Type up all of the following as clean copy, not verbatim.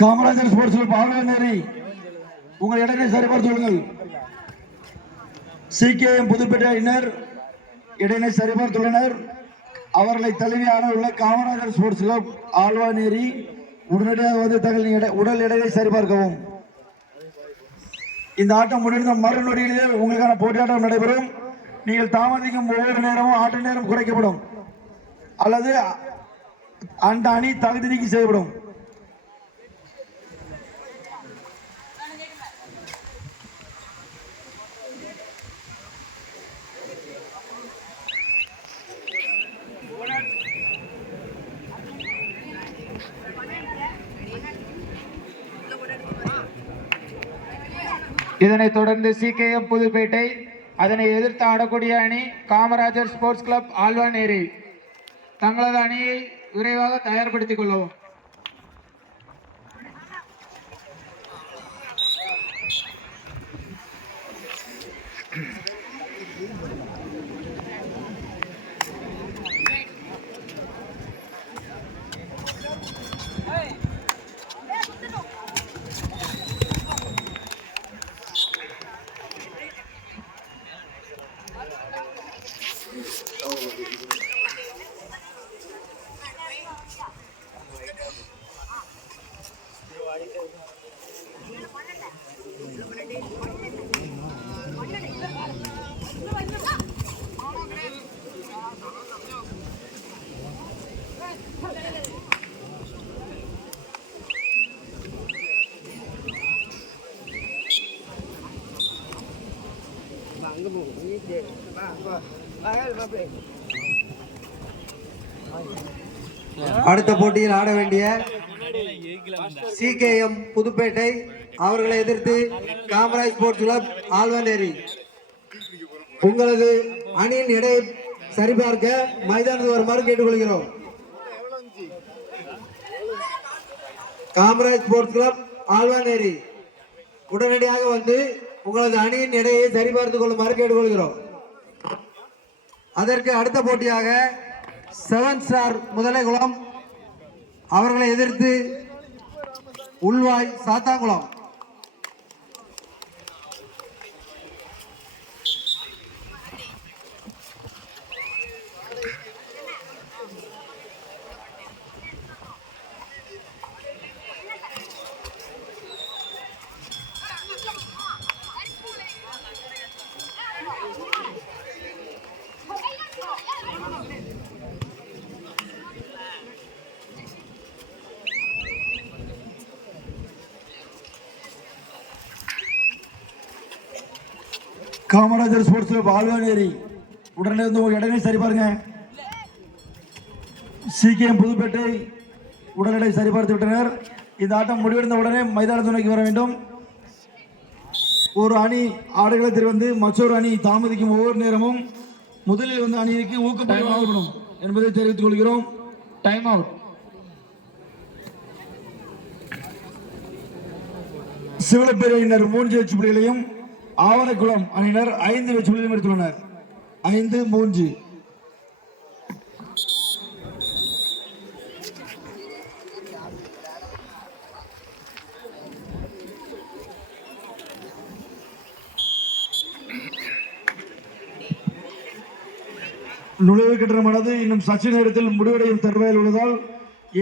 Kamarajar sports club ஆழ்வாநேரி உங்கள் இடங்களை சரிபார்த்து சொல்லுங்கள். சிகேஎம் புதுப்பேட்டை அணியினர் இடையினை சரிபார்த்துள்ளனர். அவர்களை தழுவியான உள்ள காமராஜர் ஸ்போர்ட்ஸ் கிளப் ஆழ்வாநேரி உடனடியாக வந்து தங்கள் உடல் எடையை சரிபார்க்கவும். இந்த ஆட்டம் முடிந்த மறுநொடியிலேயே உங்களுக்கான போட்டியாட்டம் நடைபெறும். நீங்கள் தாமதிக்கும் ஒவ்வொரு நேரமும் ஆட்ட நேரம் குறைக்கப்படும் அல்லது அந்த அணி தகுதி நீக்கி செய்யப்படும். இதனைத் தொடர்ந்து சிகேஎம் புதுப்பேட்டை அதனை எதிர்த்து ஆடக்கூடிய அணி காமராஜர் ஸ்போர்ட்ஸ் கிளப் ஆழ்வாநேரி தங்களது அணியை விரைவாக தயார்படுத்திக் கொள்ளவும். அடுத்த போட்டியில் ஆட வேண்டிய சிகேஎம் புதுப்பேட்டை அவர்களை எதிர்த்து காமராஜ் ஸ்போர்ட்ஸ் கிளப் ஆழ்வாநேரி. உங்களது அணியின் எடை சரிபார்க்க மைதானத்துக்கு வருமாறு கேட்டுக்கொள்கிறோம். காமராஜ் ஸ்போர்ட்ஸ் கிளப் ஆழ்வாநேரி உடனடியாக வந்து உங்களது அணியின் எடையை சரிபார்த்துக் கொள்ளுமாறு கேட்டுக்கொள்கிறோம். அதற்கு அடுத்த போட்டியாக 7 ஸ்டார் முதலைக்குளம் அவர்களை எதிர்த்து உள்வாய் சாத்தாங்குளம். காமராஜர் ஸ்போர்ட்ஸ் கிளப் ஆழ்வாநேரி உடனே வந்து உங்கள் இடங்களை சரிபாருங்க. சிகேஎம் புதுப்பேட்டை உடல் எடை சரிபார்த்து விட்டனர். இந்த ஆட்டம் முடிவடைந்த உடனே மைதானத்தை நோக்கி வர வேண்டும். ஒரு அணி ஆடுகளத்தில் வந்து மற்றொரு அணி தாமதிக்கும் ஒவ்வொரு நேரமும் முதலில் வந்து அணிக்கு ஊக்கப்பட்டு வழங்கப்படும் என்பதை தெரிவித்துக் கொள்கிறோம். Time out. சிவலப்பேரையினர் 3 வெற்றி புள்ளிகளையும் ஆவணக்குளம் அணியினர் 5 வெற்றி புள்ளிகளையும் எடுத்துள்ளனர். 5-3. நுழைவு கட்டணமானது இன்னும் சற்று நேரத்தில் முடிவடையும் தருவாயில் உள்ளதால்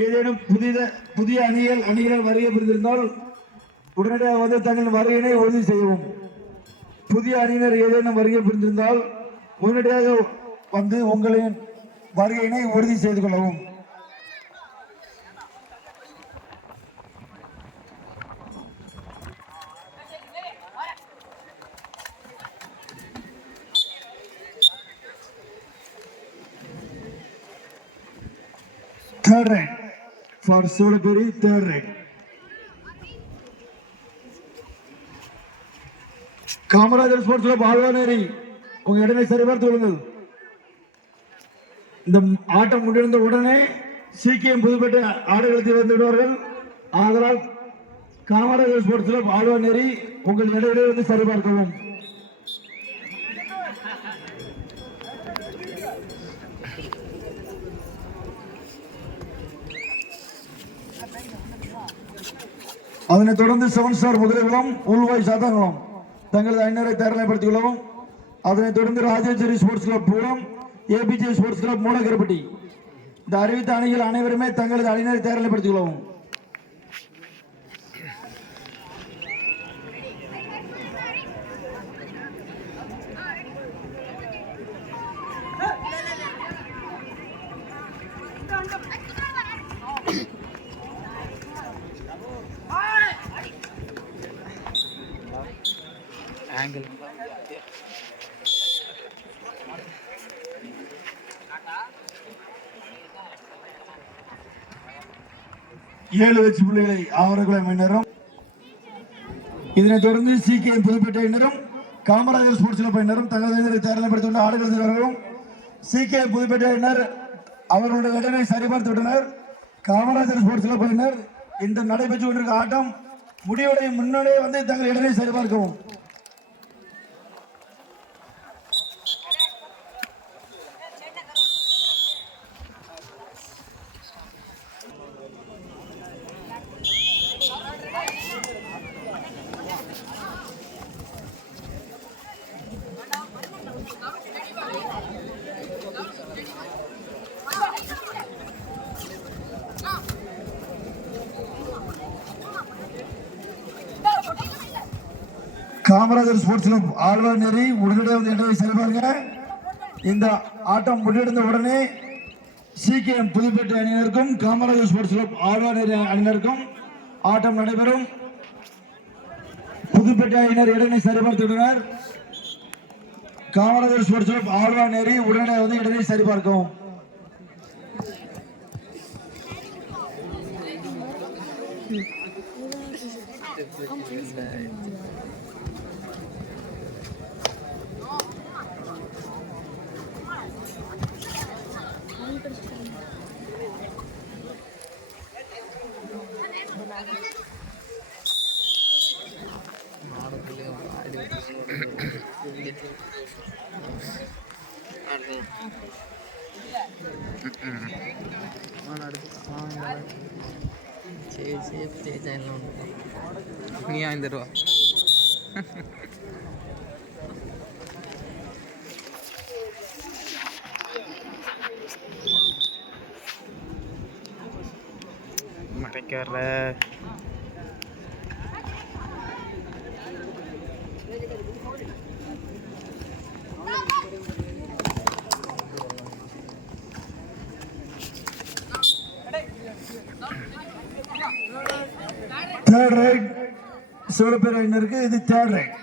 ஏதேனும் புதிய அணிகள் வருகை புரிந்திருந்தால் உடனடியாக வந்து தங்கள் வருகையினை உறுதி செய்யவும். புதிய அணியினர் ஏதேனும் வருகை புரிந்திருந்தால் உடனடியாக வந்து உங்களின் வருகையினை உறுதி செய்து கொள்ளவும். Third right for Sudapuri, third right. Kamarajar sports club Alvaneri உங்க இடனை சரிபார்த்து கொள்ளுங்கள். இந்த ஆட்டம் முடிந்த உடனே சீக்கியம் புதுப்பேட்டை ஆடுகளத்தில் வந்து விடுவார்கள். ஆதலால் காமராஜர் ஸ்போர்ட்ஸ் கிளப் ஆழ்வானேரி உங்கள் இடையிலே வந்து சரிபார்க்கவும். அதனைத் தொடர்ந்து 7 ஸ்டார் முதலிகுளம் உள்வாய் சாத்தாங்குளம் தங்களது அணியினரை தயார்நிலைப்படுத்திக் கொள்ளவும். அதனைத் தொடர்ந்து Rajeswari sports club Puram, APJ sports club Moolakarapatti இந்த அறிவித்த அணிகள் அனைவருமே தங்களது அணியினரை தயார்நிலைப்படுத்திக் கொள்ளவும். ஆங்கிள் 7 வெற்றி புள்ளிகளை ஆவரகுளம் அணியினரும், இதனைத் தொடர்ந்து சிகேஎம் புதுப்பேட்டை அணியினரும் காமராஜர் ஸ்போர்ட்ஸ் கிளப் அணியினரும் தங்களது தயார்நிலைப்படுத்தியுள்ள ஆடுகளத்தில் வருகிறோம். சிகேஎம் புதுப்பேட்டை அணியினர் அவர்களுடைய இடனை சரிபார்த்து விட்டனர். காமராஜர் ஸ்போர்ட்ஸ் கிளப் அணியினர் இந்த நடைபெற்று கொண்டிருக்கும் ஆட்டம் முடிவடைய முன்னாடியே வந்து தங்கள் இடனை சரிபார்க்கவும். காமராஜர் ஸ்போர்ட்ஸ் கிளப் ஆழ்வார்நேரி உடனடியாக வந்து இடத்தை சரிபாருங்க. இந்த ஆட்டம் முடிவடைந்த உடனே சிகேஎம் புதுப்பேட்டை அணியினருக்கும் காமராஜர் ஸ்போர்ட்ஸ் கிளப் ஆழ்வார்நேரி அணியினருக்கும் ஆட்டம் நடைபெறும். புதுப்பேட்டை அணியினர் இடனை சரிபார்த்துள்ளனர். காமராஜர் ஸ்போர்ட்ஸ் கிளப் ஆழ்வார்நேரி உடனடியாக வந்து இடத்தை சரிபார்க்கவும். நீ ஆய்ந்துருவா மறைக்கிற தேர்ட் ரைட் சூழப்பேர் அணியினருக்கு இது தேர்ட் ரைட்.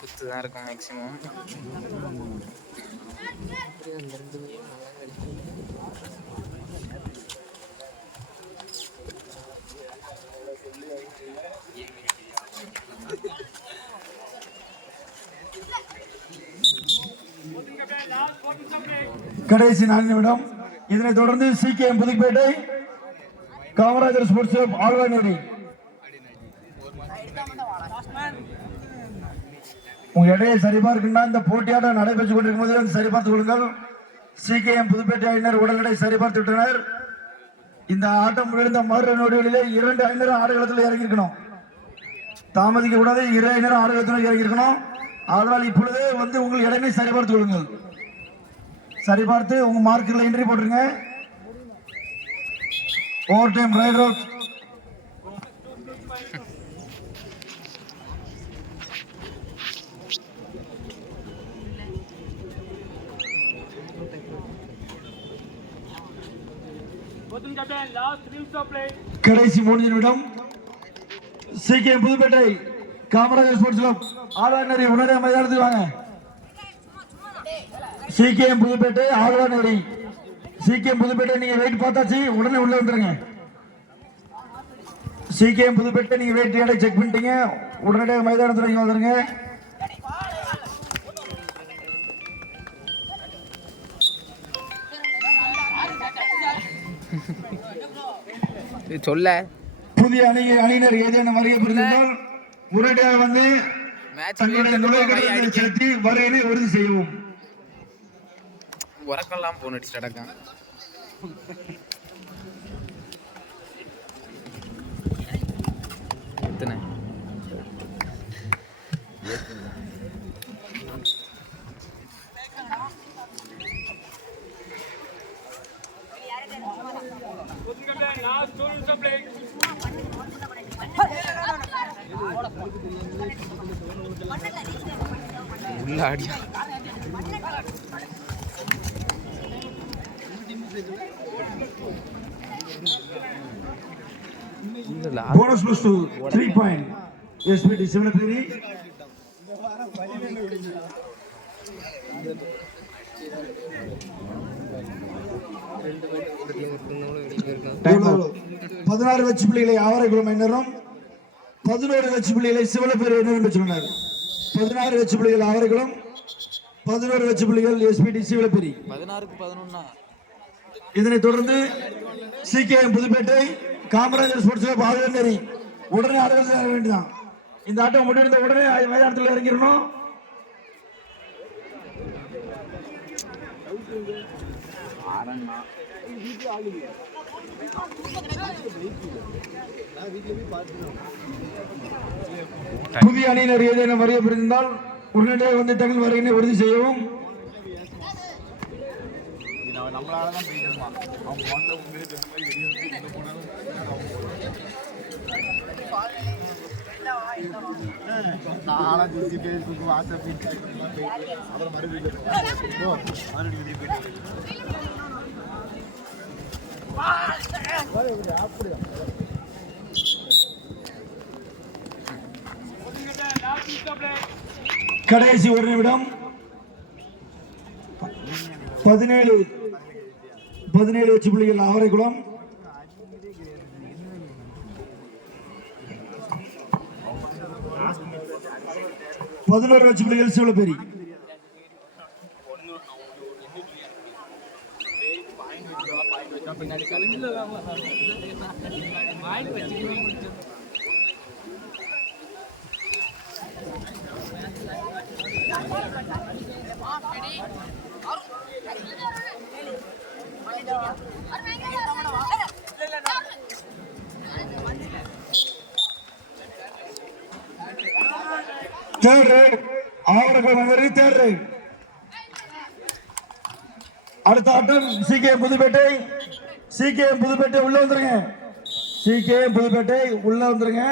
குத்துதான் இருக்கும் மேக்ஸிமம். கடைசி 4 நிமிடம். இதனைத் தொடர்ந்து CKM Puduppettai Kamarajar sports club Alwarneri உங்க இடையை சரிபார்க்கின்ற இந்த போட்டியாட்டம் நடைபெற்றுக் கொண்டிருக்கும் போது வந்து சரிபார்த்துக் கொள்ளுங்கள். சிகேஎம் புதுப்பேட்டை அணியினர் உடல் எடை சரிபார்த்து விட்டனர். இந்த ஆட்டம் முடிந்த மறு நொடிகளிலே 2 அணியினரும் ஆடுகளத்தில் இறங்கியிருக்கணும். தாமதிக்க கூடாது. 2 அணியினரும் ஆடுகளத்தில் இறங்கியிருக்கணும். அதனால் இப்பொழுதே வந்து உங்கள் இடையை சரிபார்த்துக் கொள்ளுங்கள். சரிபார்த்து உங்க மார்க்கில் என்ட்ரி போட்டுருங்க. ஓவர் டைம் ரைட் அவுட் கடைசி 3 நிமிடம். CKM Puduppettai Kamarajar sports club Alwarneri உடனடியாக மைதானத்துக்கு வாங்க. சிகேஎம் புதுப்பேட்டை ஆழ்வார்நேரி. சிகேஎம் புதுப்பேட்டை நீங்க வெயிட் பார்த்தாச்சு, உடனே உள்ள வந்துருங்க. சிகேஎம் புதுப்பேட்டை நீங்க வெயிட் கடை செக் பண்ணிட்டீங்க, உடனடியாக மைதானத்துல நீங்க வந்துருங்க. சொல்ல புதிய அணியினர் ஏதேனும் வருகை புரிந்தால் உடனடியாக வந்து தங்களுடைய நுழைவுக்கட்டணத்தை செலுத்தி வருகையை உறுதி செய்யவும். உறக்கெல்லாம் போன் அடிச்சுட்டு அடக்கம். எத்தனை உள்ள ஆடியா Bonus plus to 3 point. SPT 73. Time out. 16 வெச்சு புள்ளிகளை ஆவரைக்குளம் அணியினரும் 11 வெச்சு புள்ளிகளை சிவலப்பேரி அணியினரும் பெற்றுள்ளனர். 16 வெச்சு புள்ளிகள் ஆவரைக்குளம், 11 வெச்சு புள்ளிகள் SPT சிவலப்பேரி. 16க்கு 11. இதனைத் தொடர்ந்து CKM Puduppettai Kamarajar sports club Alwarneri உடனே ஆடுகள் சேர வேண்டியதான். இந்த ஆட்டம் முடிந்த உடனே மைதானத்தில் இறங்கிடணும். புதிய அணியினர் ஏதேனும் வருகை புரிந்தால் உடனடியாக வந்து தங்கள் வருகையினை உறுதி செய்யவும். கடைசி 1 நிமிடம். 17 வெச்சு புள்ளிகள் ஆவரைக்குளம், 11 வெச்சு புள்ளிகள் Sivalaperi. Third red, Avaraikulam third red. அடுத்த ஆட்டம் சிகேஎம் புதுப்பேட்டை. சிகேஎம் புதுப்பேட்டை உள்ள வந்துருங்க. சிகேஎம் புதுப்பேட்டை உள்ள வந்துருங்க.